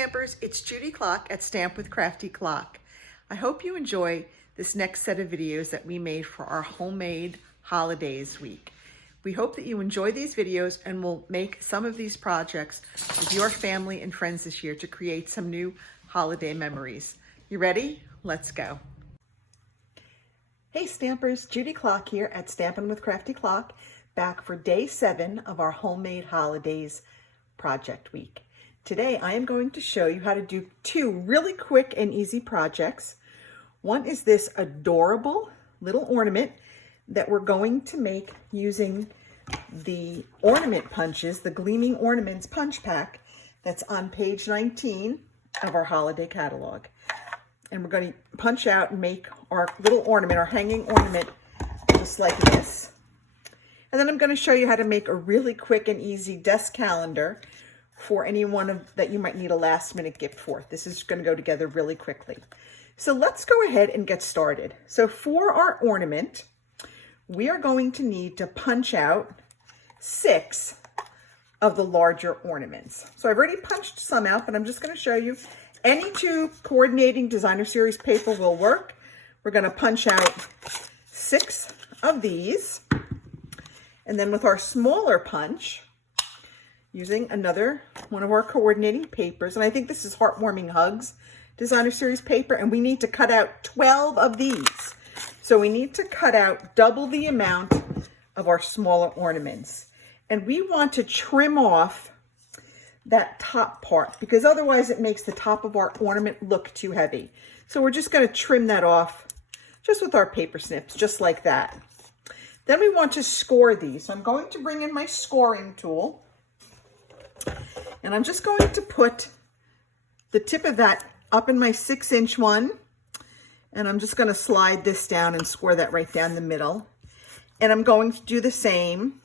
Stampers, it's Judy Klock at Stamp with Crafty Klock. I hope you enjoy this next set of videos that we made for our Homemade Holidays week. We hope that you enjoy these videos and will make some of these projects with your family and friends this year to create some new holiday memories. You ready? Let's go. Hey Stampers, Judy Klock here at Stampin' with Crafty Klock, back for day 7 of our Homemade Holidays project week. Today I am going to show you how to do 2 really quick and easy projects. One is this adorable little ornament that we're going to make using the ornament punches, the Gleaming Ornaments punch pack that's on page 19 of our holiday catalog. And we're going to punch out and make our little ornament, our hanging ornament, just like this. And then I'm going to show you how to make a really quick and easy desk calendar for anyone that you might need a last minute gift for. This is going to go together really quickly. So let's go ahead and get started. So for our ornament, we are going to need to punch out 6 of the larger ornaments. So I've already punched some out, but I'm just going to show you. Any 2 coordinating designer series paper will work. We're going to punch out 6 of these. And then with our smaller punch, using another one of our coordinating papers, and I think this is Heartwarming Hugs designer series paper, and we need to cut out 12 of these. So we need to cut out double the amount of our smaller ornaments. And we want to trim off that top part because otherwise it makes the top of our ornament look too heavy. So we're just going to trim that off just with our paper snips, just like that. Then we want to score these. So I'm going to bring in my scoring tool. And I'm just going to put the tip of that up in my 6-inch one. And I'm just going to slide this down and score that right down the middle. And I'm going to do the same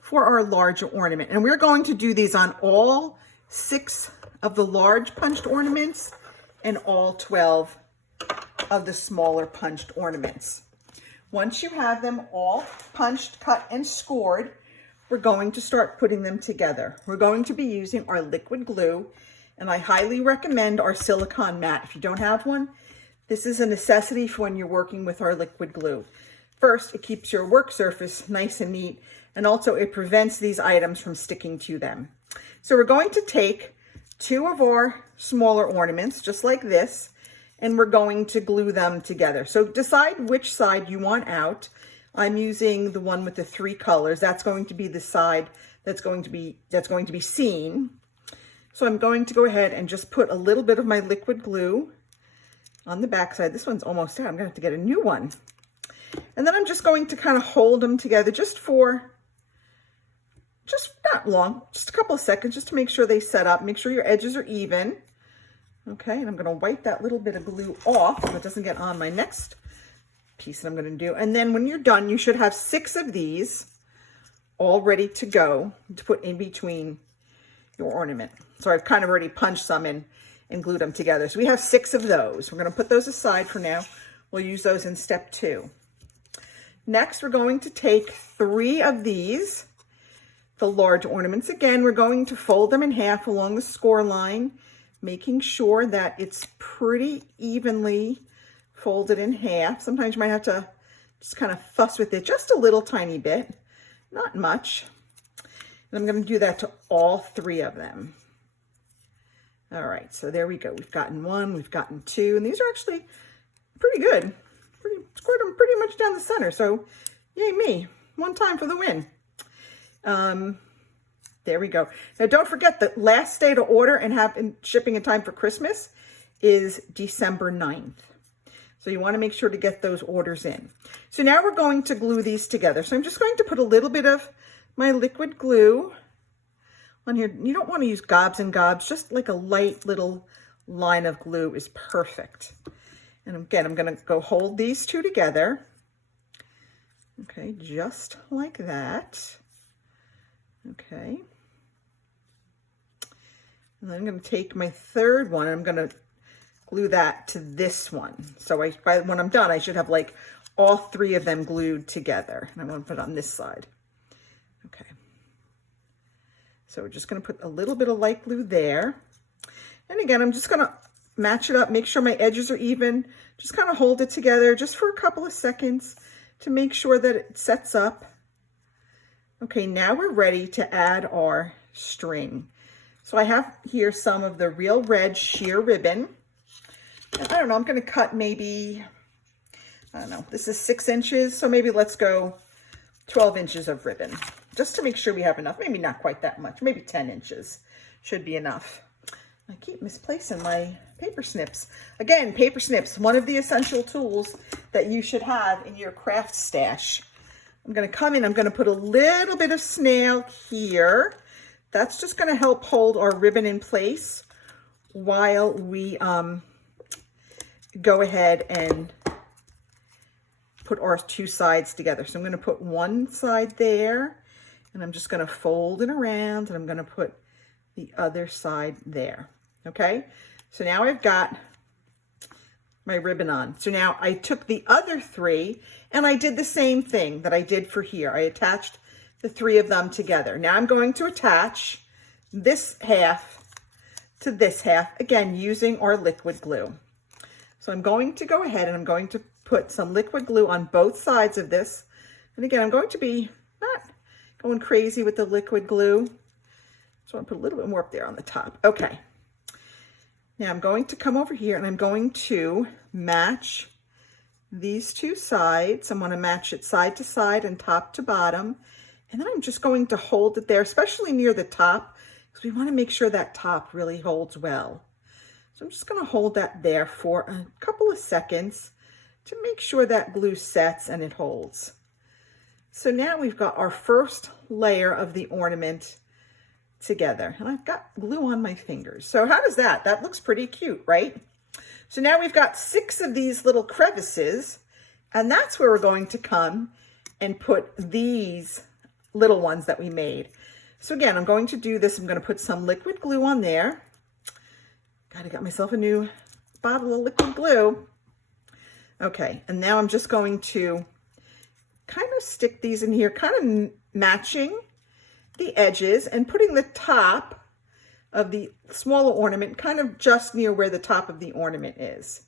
for our larger ornament. And we're going to do these on all 6 of the large punched ornaments and all 12 of the smaller punched ornaments. Once you have them all punched, cut, and scored, we're going to start putting them together. We're going to be using our liquid glue, and I highly recommend our silicone mat. If you don't have one, this is a necessity for when you're working with our liquid glue. First, it keeps your work surface nice and neat, and also it prevents these items from sticking to them. So we're going to take 2 of our smaller ornaments, just like this, and we're going to glue them together. So decide which side you want out. I'm using the one with the 3 colors. That's going to be the side that's going to be seen. So I'm going to go ahead and just put a little bit of my liquid glue on the back side. This one's almost out. I'm going to have to get a new one. And then I'm just going to kind of hold them together just not long, just a couple of seconds, just to make sure they set up. Make sure your edges are even. Okay, and I'm going to wipe that little bit of glue off so it doesn't get on my next piece that I'm going to do. And then when you're done, you should have 6 of these all ready to go to put in between your ornament. So I've kind of already punched some in and glued them together. So we have 6 of those. We're going to put those aside for now. We'll use those in step 2. Next, we're going to take 3 of these, the large ornaments. Again, we're going to fold them in half along the score line, making sure that it's pretty evenly folded in half. Sometimes you might have to just kind of fuss with it just a little tiny bit, not much. And I'm going to do that to all 3 of them. All right, so there we go. We've gotten 1, we've gotten 2, and these are actually pretty good. Scored them pretty much down the center, so yay me. 1 time for the win. There we go. Now don't forget the last day to order and have shipping in time for Christmas is December 9th. So you want to make sure to get those orders in. So now we're going to glue these together. So I'm just going to put a little bit of my liquid glue on here. You don't want to use gobs and gobs, just like a light little line of glue is perfect. And again, I'm going to go hold these 2 together. Okay, just like that. Okay. And then I'm going to take my 3rd one and I'm going to glue that to this one. So when I'm done, I should have like all 3 of them glued together. And I'm going to put it on this side. Okay. So we're just going to put a little bit of light glue there. And again, I'm just gonna match it up, make sure my edges are even, just kind of hold it together just for a couple of seconds to make sure that it sets up. Okay, now we're ready to add our string. So I have here some of the Real Red sheer ribbon. And I don't know, I'm gonna cut maybe, I don't know, this is 6 inches, so maybe let's go 12 inches of ribbon, just to make sure we have enough. Maybe not quite that much, maybe 10 inches should be enough. I keep misplacing my paper snips. Again, paper snips, one of the essential tools that you should have in your craft stash. I'm gonna come in, I'm gonna put a little bit of snail here. That's just gonna help hold our ribbon in place while we go ahead and put our 2 sides together. So I'm going to put one side there, and I'm just going to fold it around, and I'm going to put the other side there. Okay, so now I've got my ribbon on. So now I took the other 3 and I did the same thing that I did for here. I attached the 3 of them together. Now I'm going to attach this half to this half, again using our liquid glue. So I'm going to go ahead and I'm going to put some liquid glue on both sides of this. And again, I'm going to be not going crazy with the liquid glue. So I'm going to put a little bit more up there on the top. Okay. Now I'm going to come over here and I'm going to match these 2 sides. I'm going to match it side to side and top to bottom. And then I'm just going to hold it there, especially near the top, because we want to make sure that top really holds well. So I'm just going to hold that there for a couple of seconds to make sure that glue sets and it holds. So now we've got our first layer of the ornament together, and I've got glue on my fingers. So how does that? That looks pretty cute, right? So now we've got 6 of these little crevices, and that's where we're going to come and put these little ones that we made. So again, I'm going to do this. I'm going to put some liquid glue on there. I got myself a new bottle of liquid glue. Okay, and now I'm just going to kind of stick these in here, kind of matching the edges and putting the top of the smaller ornament kind of just near where the top of the ornament is.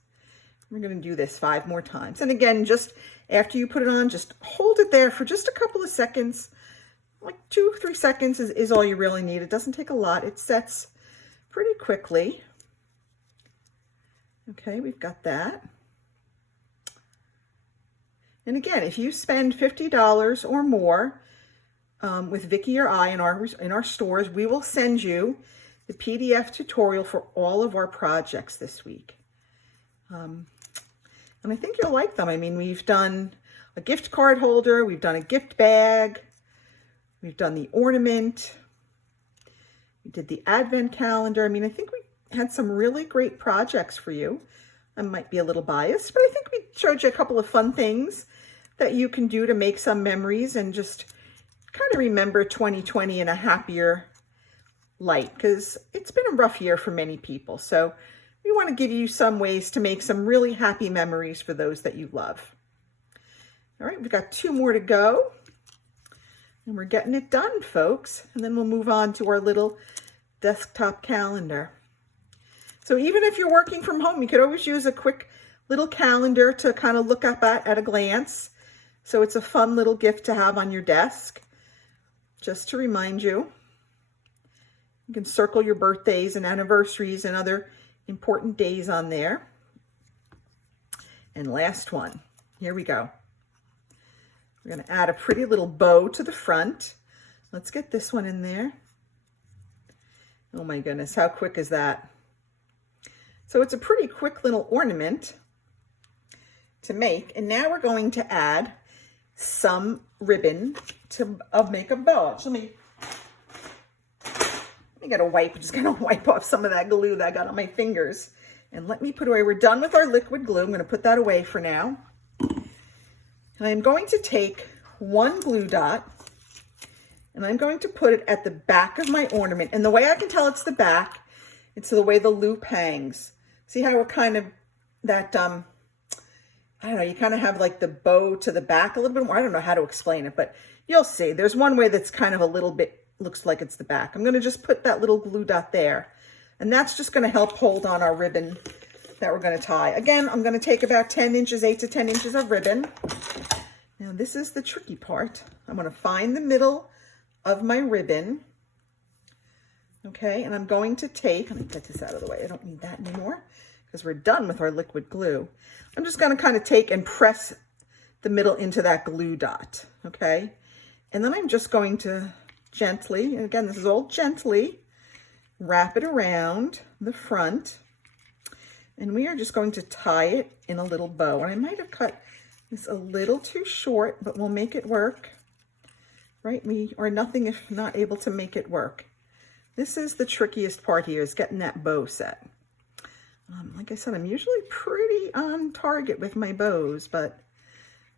We're going to do this 5 more times. And again, just after you put it on, just hold it there for just a couple of seconds. Like 2-3 seconds is all you really need. It doesn't take a lot. It sets pretty quickly. Okay, we've got that. And again, if you spend $50 or more with Vicki or I in our stores, we will send you the PDF tutorial for all of our projects this week. And I think you'll like them. I mean, we've done a gift card holder, we've done a gift bag, we've done the ornament, we did the advent calendar. I mean, I think we had some really great projects for you. I might be a little biased, but I think we showed you a couple of fun things that you can do to make some memories and just kind of remember 2020 in a happier light, because it's been a rough year for many people. So we want to give you some ways to make some really happy memories for those that you love. All right, we've got 2 more to go, and we're getting it done, folks. And then we'll move on to our little desktop calendar. So even if you're working from home, you could always use a quick little calendar to kind of look up at a glance. So it's a fun little gift to have on your desk, just to remind you. You can circle your birthdays and anniversaries and other important days on there. And last one, here we go. We're going to add a pretty little bow to the front. Let's get this one in there. Oh my goodness, how quick is that? So it's a pretty quick little ornament to make. And now we're going to add some ribbon to make a bow. So let me get a wipe. I'm just going to wipe off some of that glue that I got on my fingers. And let me put away. We're done with our liquid glue. I'm going to put that away for now. And I'm going to take one glue dot and I'm going to put it at the back of my ornament. And the way I can tell it's the back, it's the way the loop hangs. See how we're kind of that, I don't know, you kind of have like the bow to the back a little bit more. I don't know how to explain it, but you'll see. There's one way that's kind of a little bit, looks like it's the back. I'm going to just put that little glue dot there. And that's just going to help hold on our ribbon that we're going to tie. Again, I'm going to take about 10 inches, 8 to 10 inches of ribbon. Now this is the tricky part. I'm going to find the middle of my ribbon. Okay, and I'm going to take, let me get this out of the way. I don't need that anymore because we're done with our liquid glue. I'm just going to kind of take and press the middle into that glue dot. Okay, and then I'm just going to gently, and again, this is all gently, wrap it around the front. And we are just going to tie it in a little bow. And I might have cut this a little too short, but we'll make it work. Right? We are nothing if not able to make it work. This is the trickiest part here, is getting that bow set. Like I said, I'm usually pretty on target with my bows, but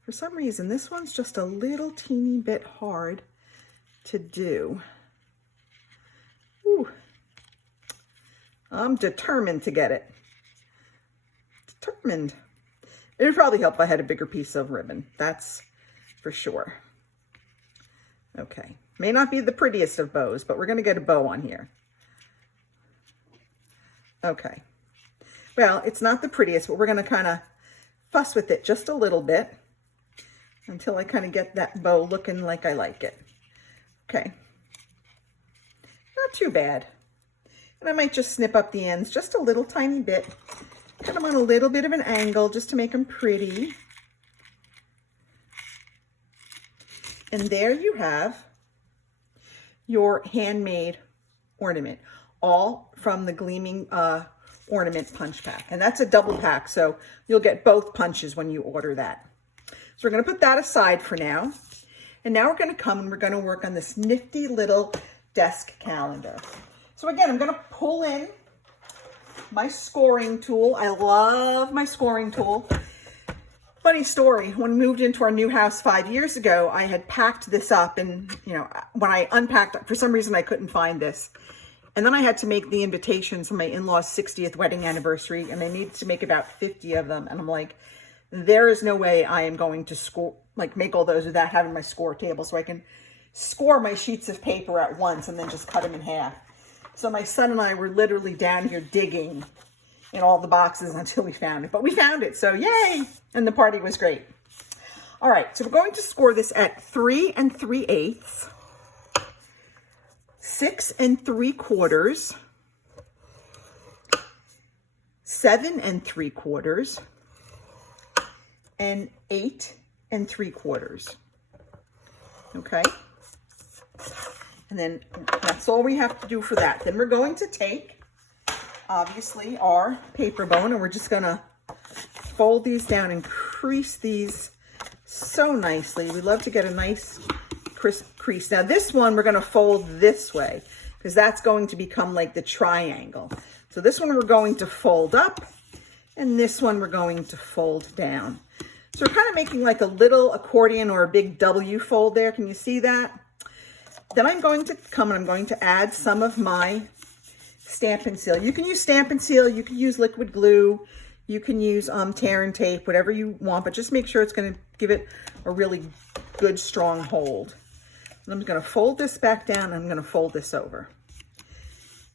for some reason, this one's just a little teeny bit hard to do. Ooh. I'm determined to get it. Determined. It would probably help if I had a bigger piece of ribbon. That's for sure. Okay. May not be the prettiest of bows, but we're going to get a bow on here. Okay. Well, it's not the prettiest, but we're going to kind of fuss with it just a little bit until I kind of get that bow looking like I like it. Okay. Not too bad. And I might just snip up the ends just a little tiny bit. Cut them on a little bit of an angle just to make them pretty. And there you have your handmade ornament, all from the Gleaming Ornament punch pack. And that's a double pack, so you'll get both punches when you order that. So we're going to put that aside for now. And now we're going to come and we're going to work on this nifty little desk calendar. So again, I'm going to pull in my scoring tool. I love my scoring tool. Funny story, when we moved into our new house 5 years ago, I had packed this up, and when I unpacked, for some reason I couldn't find this. And then I had to make the invitations for my in-laws' 60th wedding anniversary, and I needed to make about 50 of them. And I'm like, there is no way I am going to score, make all those without having my score table, so I can score my sheets of paper at once and then just cut them in half. So my son and I were literally down here digging in all the boxes until we found it. But we found it, so yay! And the party was great. All right, so we're going to score this at 3 3/8, 6 3/4, 7 3/4, and 8 3/4. Okay? And then that's all we have to do for that. Then we're going to take, obviously, our paper bone, and we're just going to fold these down and crease these so nicely. We love to get a nice crisp crease. Now this one we're going to fold this way because that's going to become like the triangle. So this one we're going to fold up, and this one we're going to fold down. So we're kind of making like a little accordion or a big W fold there. Can you see that? Then I'm going to come and I'm going to add some of my Stampin' Seal. You can use Stampin' Seal, you can use liquid glue, you can use tear and tape, whatever you want, but just make sure it's going to give it a really good, strong hold. And I'm going to fold this back down, and I'm going to fold this over.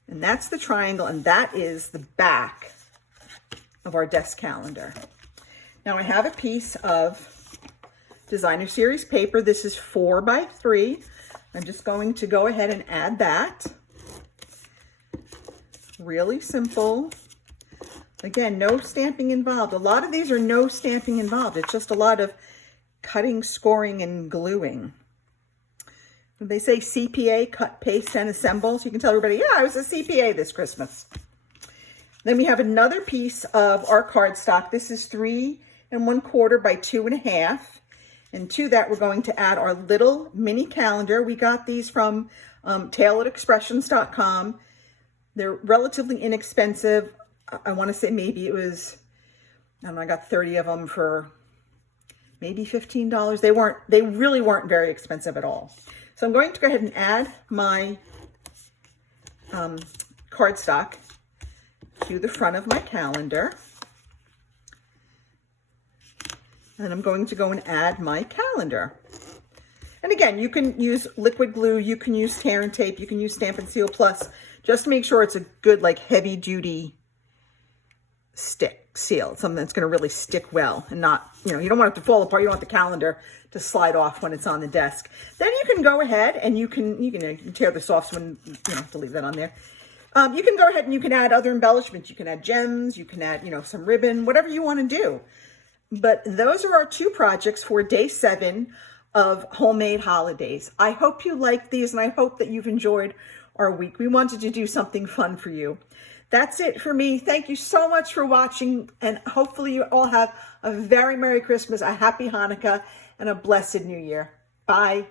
And that's the triangle, and that is the back of our desk calendar. Now I have a piece of Designer Series paper. This is 4 by 3. I'm just going to go ahead and add that. Really simple. Again, no stamping involved. A lot of these are no stamping involved. It's just a lot of cutting, scoring, and gluing. They say CPA, cut, paste, and assemble. So you can tell everybody, yeah, I was a CPA this Christmas. Then we have another piece of our cardstock. This is 3 1/4 by 2 1/2. And to that, we're going to add our little mini calendar. We got these from tailoredexpressions.com. They're relatively inexpensive. I want to say maybe it was, I don't know, I got 30 of them for maybe $15. They really weren't very expensive at all. So I'm going to go ahead and add my cardstock to the front of my calendar. And I'm going to go and add my calendar. And again, you can use liquid glue, you can use tear and tape, you can use Stampin' Seal Plus. Just make sure it's a good, like, heavy duty seal, something that's going to really stick well and not, you don't want it to fall apart. You don't want the calendar to slide off when it's on the desk. Then you can go ahead and you can tear this off, so when you don't have to leave that on there. You can go ahead and you can add other embellishments. You can add gems, you can add, some ribbon, whatever you want to do. But those are our 2 projects for day 7 of Homemade Holidays. I hope you liked these, and I hope that you've enjoyed our week. We wanted to do something fun for you. That's it for me. Thank you so much for watching, and hopefully you all have a very Merry Christmas, a Happy Hanukkah, and a blessed New Year. Bye.